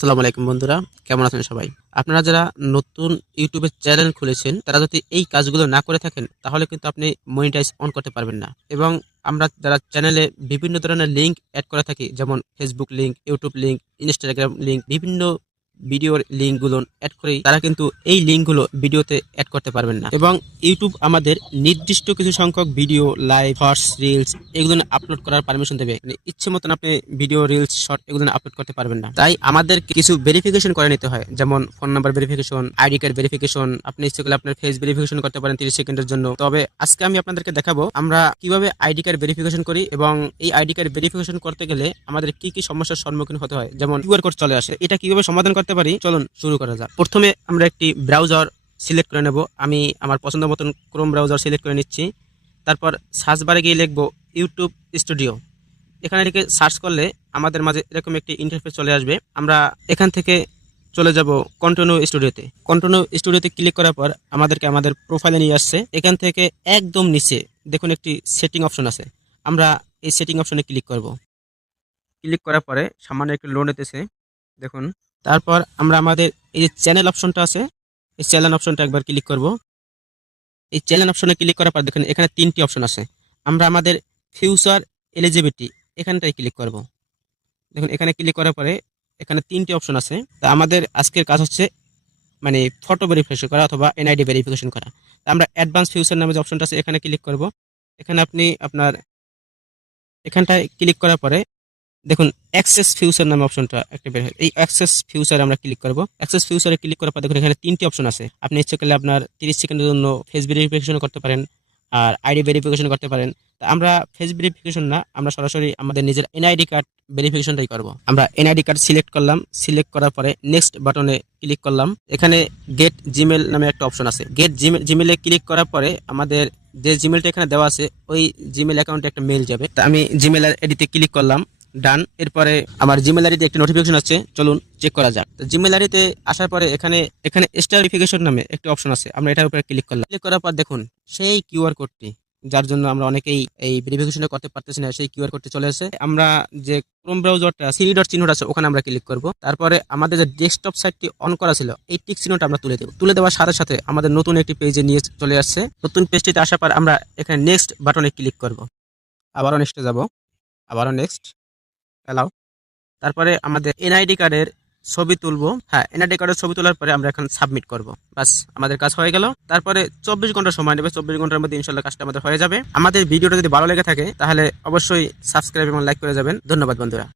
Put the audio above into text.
আসসালামু আলাইকুম বন্ধুরা, কেমন আছেন সবাই? আপনারা যারা নতুন ইউটিউবে চ্যানেল খুলেছেন তারা যদি এই কাজগুলো না করে থাকেন তাহলে কিন্তু আপনি মনিটাইজ অন করতে পারবেন না। এবং আমরা যারা চ্যানেলে বিভিন্ন ধরনের লিঙ্ক অ্যাড করে থাকি, যেমন Facebook link, YouTube link, Instagram link, বিভিন্ন ভিডিওর লিঙ্কগুলো অ্যাড করি, তারা কিন্তু এই লিঙ্কগুলো ভিডিওতে অ্যাড করতে পারবেন না। এবং ইউটিউব আমাদের নির্দিষ্ট কিছু সংখ্যক ভিডিও, লাইভ, শর্টস, রিলস এগুলো আপলোড করার পারমিশন দেবে। মানে ইচ্ছে মতন আপনি ভিডিও, রিলস, শর্ট এগুলো আপলোড করতে পারবেন না। তাই আমাদের কিছু ভেরিফিকেশন করে নিতে হয়, যেমন phone number verification, ID card verification. আপনি ইচ্ছে করলে আপনার ফেস ভেরিফিকেশন করতে পারেন 30 সেকেন্ডের জন্য। তবে আজকে আমি আপনাদেরকে দেখাবো আমরা কিভাবে আইডি কার্ড ভেরিফিকেশন করি, এবং এই আইডি কার্ড ভেরিফিকেশন করতে গেলে আমাদের কি কি সমস্যার সম্মুখীন হতে হয়, যেমন কিউআর কোড চলে আসে। এটা কিভাবে সমাধান করতে পারি, চলুন শুরু করা যাক। প্রথমে আমরা একটি ব্রাউজার সিলেক্ট করে নেব। আমি আমার পছন্দ মতন ক্রোম ব্রাউজার সিলেক্ট করে নিচ্ছি। তারপর সার্চ বারে গিয়ে লিখবো ইউটিউব স্টুডিও। এখানে লিখে সার্চ করলে আমাদের মাঝে এরকম একটি ইন্টারফেস চলে আসবে। আমরা এখান থেকে চলে যাব কন্টিনিউ স্টুডিওতে। কন্টিনিউ স্টুডিওতে ক্লিক করার পর আমাদেরকে আমাদের প্রোফাইলে নিয়ে আসছে। এখান থেকে একদম নিচে দেখুন একটি সেটিং অপশন আছে। আমরা এই সেটিং অপশনে ক্লিক করব। ক্লিক করার পরে সামান্য একটু লোড নিতেছে, দেখুন। তারপর আমরা আমাদের এই যে চ্যানেল অপশনটা আছে, এই চ্যানেল অপশনটা একবার ক্লিক করব। এই চ্যানেল অপশনে ক্লিক করার পর দেখুন এখানে 3টি অপশন আছে। আমরা আমাদের ফিউচার এলিজিবিলিটি এখানটায় ক্লিক করব। দেখুন এখানে ক্লিক করার পরে এখানে 3টি অপশন আছে। তা আমাদের আজকের কাজ হচ্ছে মানে ফটো ভেরিফিকেশন করা অথবা এনআইডি ভেরিফিকেশন করা। তা আমরা অ্যাডভান্স ফিউচার নামে যে অপশনটা আছে এখানে ক্লিক করব। এখানে আপনি আপনার এখানটায় ক্লিক করার পরে দেখুন অ্যাক্সেস ফিউচার নামে অপশনটা একটা বের হয়। এই অ্যাক্সেস ফিউচারে আমরা ক্লিক করব। অ্যাক্সেস ফিউচারে ক্লিক করার পর দেখুন এখানে 3টি অপশন আছে। আপনি ইচ্ছে করলে আপনার 30 সেকেন্ডের জন্য ফেস ভেরিফিকেশন করতে পারেন, আর আইডি ভেরিফিকেশন করতে পারেন। তা আমরা ফেস ভেরিফিকেশন না, আমরা সরাসরি আমাদের নিজের এনআইডি কার্ড ভেরিফিকেশনটাই করব। আমরা এনআইডি কার্ড সিলেক্ট করলাম। সিলেক্ট করার পরে নেক্সট বাটনে ক্লিক করলাম। এখানে গেট জিমেল নামে একটা অপশন আছে। গেট জিমেলে ক্লিক করার পরে আমাদের যে জিমেলটা এখানে দেওয়া আছে ওই জিমেল অ্যাকাউন্টে একটা মেল যাবে। তা আমি জিমেল আইডিতে ক্লিক করলাম, ডান। এরপরে আমার জিমেল আইডিতে একটি নোটিফিকেশন আছে, চলুন চেক করা যাক। তো জিমেল আইডিতে আসার পরে এখানে এখানে স্টার ভেরিফিকেশন নামে একটি অপশন আছে, আমরা এটার উপরে ক্লিক করলাম। ক্লিক করার পর দেখুন সেই কিউআর কোডটি, যার জন্য আমরা অনেকেই এই ভেরিফিকেশন করতে পারতেছি না, সেই কিউআর কোডটি চলে আসে। আমরা যে ক্রোম ব্রাউজারটা 3 ডট চিহ্নটা আছে ওখানে আমরা ক্লিক করব। তারপরে আমাদের যে ডেস্কটপ সাইটটি অন করা ছিল এই টিক চিহ্নটা আমরা তুলে দেব। তুলে দেওয়ার সাথে সাথে আমাদের নতুন একটি পেজে নিয়ে চলে আসছে। নতুন পেজটিতে আসার পর আমরা এখানে নেক্সট বাটনে ক্লিক করব। আবারও নেক্সটে যাব, আবারও নেক্সট, অ্যালাউ। তারপরে আমাদের এনআইডি কার্ডের ছবি তুলবো। হ্যাঁ, এনআইডি কার্ডের ছবি তোলার পরে আমরা এখন সাবমিট করব। বাস, আমাদের কাজ হয়ে গেল। তারপরে 24 ঘন্টা সময় নেবে। 24 ঘন্টার মধ্যে ইনশাআল্লাহ কাজটা আমাদের হয়ে যাবে। আমাদের ভিডিওটা যদি ভালো লেগে থাকে তাহলে অবশ্যই সাবস্ক্রাইব এবং লাইক করে যাবেন। ধন্যবাদ বন্ধুরা।